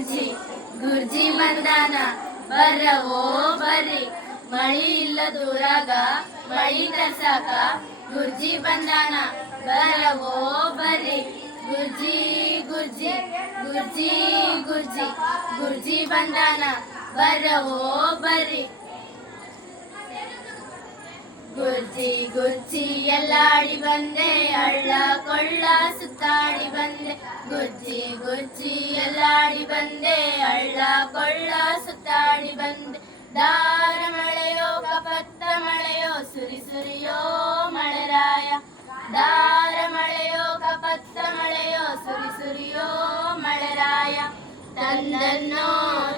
ಗುರ್ಜಿ ಗುರ್ಜಿ ಬಂದಾನ ಬರ್ರವೋ ಬರ್ರಿ, ಮಳಿ ಇಲ್ಲ ದೂರಾಗ ಮಳಿ ತರ್ಸಾಕ ಗುರ್ಜಿ ಬಂದಾನ ಬರ್ರವೋ ಬರ್ರಿ. ಗುರ್ಜಿ ಗುರ್ಜಿ ಗುರ್ಜಿ ಗುರ್ಜಿ ಗುರ್ಜಿ ಬಂದಾನ ಬರ್ರವೋ ಬರ್ರಿ. ಗುರ್ಜಿ ಗುರ್ಜಿ ಎಲ್ಲಾಡಿ ಬಂದೆ, ಹಳ್ಳ ಕೊಳ್ಳ ಸುತ್ತಾಡಿ ಬಂದೆ. ಗುರ್ಜಿ ಗುರ್ಜಿ ಎಲ್ಲಾಡಿ ಬಂದೆ, ಹಳ್ಳ ಕೊಳ್ಳ ಸುತ್ತಾಡಿ ಬಂದೆ. ದಾರ ಮಳೆಯೋ ಕಪತ್ತ ಮಳೆಯೋ ಸುರಿ ಸುರಿಯೋ ಮಳೆರಾಯ. ದಾರ ಮಳೆಯೋ ಕಪತ್ತ ಮಳೆಯೋ ಸುರಿ ಸುರಿಯೋ ಮಳೆರಾಯ. ತಂದನ್ನೋ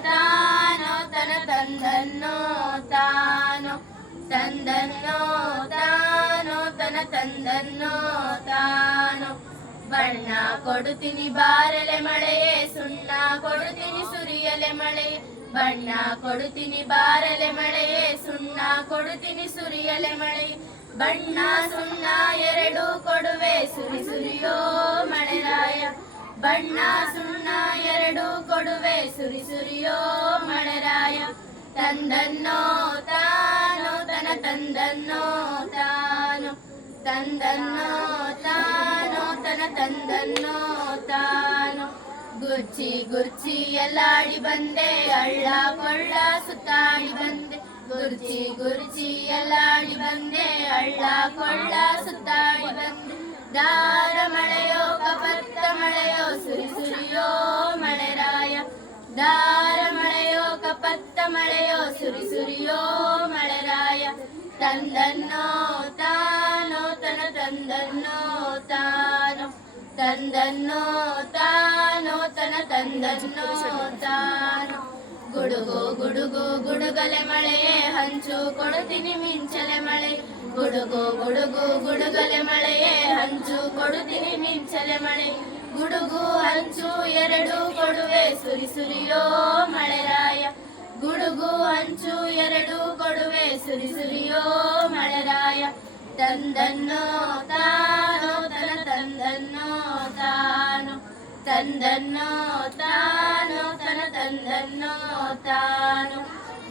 ತಾನೋ ತನ ತಂದನ್ನೋ ತಾನೋ, ತಂದನ್ನೋ ತಾನೋ ತನ ತಂದನ್ನೋ ತಾನೋ. ಬಣ್ಣ ಕೊಡುತ್ತೀನಿ ಬಾರಲೆ ಮಳೆಯೇ, ಸುಣ್ಣ ಕೊಡುತ್ತೀನಿ ಸುರಿಯಲೆ ಮಳೆಯೇ. ಬಣ್ಣ ಕೊಡುತ್ತೀನಿ ಬಾರಲೆ ಮಳೆಯೇ, ಸುಣ್ಣ ಕೊಡುತ್ತೀನಿ ಸುರಿಯಲೆ ಮಳೆಯೇ. ಬಣ್ಣ ಸುಣ್ಣ ಎರಡು ಕೊಡುವೆ ಸುರಿ ಸುರಿಯೋ ಮಳೆರಾಯ. ಬಣ್ಣ ಸುಣ್ಣ ಎರಡು ಕೊಡುವೆ ಸುರಿ ಸುರಿಯೋ ಮಳೆರಾಯ. ತಂದನ್ನೋ ತಾನೋ ತನ ತಂದನ್ನೋ ತಾನೋ, ತಂದನ್ನೋ ತಾನೋ ತನ ತಂದನ್ನೋ ತಾನೋ. ಗುರ್ಜಿ ಗುರ್ಜಿ ಎಲ್ಲಾಡಿ ಬಂದೆ, ಹಳ್ಳ ಕೊಳ್ಳ ಸುತ್ತಾಡಿ ಬಂದೆ. ಗುರ್ಜಿ ಗುರ್ಜಿ ಎಲ್ಲಾಡಿ ಬಂದೆ, ಹಳ್ಳ ಕೊಳ್ಳ ಸುತ್ತಾಡಿ ಬಂದೆ. ದಾರ ಮಳೆಯೋ ಕಪತ್ತ ಮಳೆಯೋ ಸುರಿ ಸುರಿಯೋ ಮಳೆರಾಯ. ದಾರ ಮಳೆಯೋ ಕಪತ್ತ ಮಳೆಯೋ ಸುರಿ ಸುರಿಯೋ ಮಳೆರಾಯ. ತಂದನ್ನೋ ತಾನೋ ತನ ತಂದನ್ನೋ ತಾನೋ, ತಂದನ್ನೋ ತಾನೋ ತನ ತಂದನ್ನೋ ತಾನೋ. ಗುಡುಗು ಗುಡುಗು ಗುಡುಗಲೆ ಮಳೆಯೇ, ಹಂಚು ಕೊಡುತ್ತೀನಿ ಮಿಂಚಲೆ ಮಳೆ. ಗುಡುಗು ಗುಡುಗು ಗುಡುಗಲೆ ಮಳೆಯೇ, ಹಂಚು ಕೊಡುತ್ತೀನಿ ಮಿಂಚಲೆ ಮಳೆ. ಗುಡುಗು ಹಂಚು ಎರಡು ಕೊಡುವೆ ಸುರಿ ಸುರಿಯೋ ಮಳೆರಾಯ. ಗುಡುಗು ಹಂಚು ಎರಡು ಕೊಡುವೆ ಸುರಿ ಸುರಿಯೋ ಮಳೆರಾಯ. ತಂದನ್ನೋ ತಾನೋ ತನ ತಂದನ್ನೋ ತಾನೋ, ತಂದನ್ನೋ ತಾನೋ ತನ ತಂದನ್ನೋ ತಾನೋ.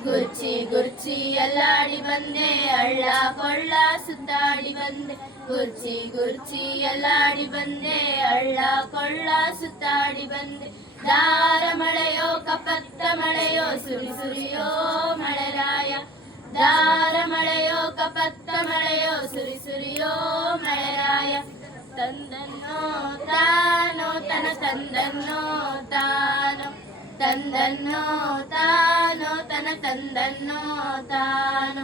ಗುರ್ಜಿ ಗುರ್ಜಿ ಎಲ್ಲಾಡಿ ಬಂದೆ, ಹಳ್ಳ ಕೊಳ್ಳ ಸುತ್ತಾಡಿ ಬಂದೆ. ಗುರ್ಜಿ ಗುರ್ಜಿ ಎಲ್ಲಾಡಿ ಬಂದೆ, ಹಳ್ಳ ಕೊಳ್ಳ ಸುತ್ತಾಡಿ ಬಂದೆ. ದಾರ ಮಳೆಯೋ ಕಪತ್ತ ಮಳೆಯೋ ಸುರಿ ಸುರಿಯೋ ಮಳೆರಾಯ. ದಾರ ಮಳೆಯೋ ಕಪತ್ತ ಮಳೆಯೋ ಸುರಿ ಸುರಿಯೋ ಮಳೆರಾಯ. ತಂದನ್ನೋ ತಾನೋ ತನ ತಂದನ್ನೋ ತಾನೋ, ತಂದನ್ನೋ ತಾನೋ ತನ ತಂದನ್ನೋ ತಾನೋ.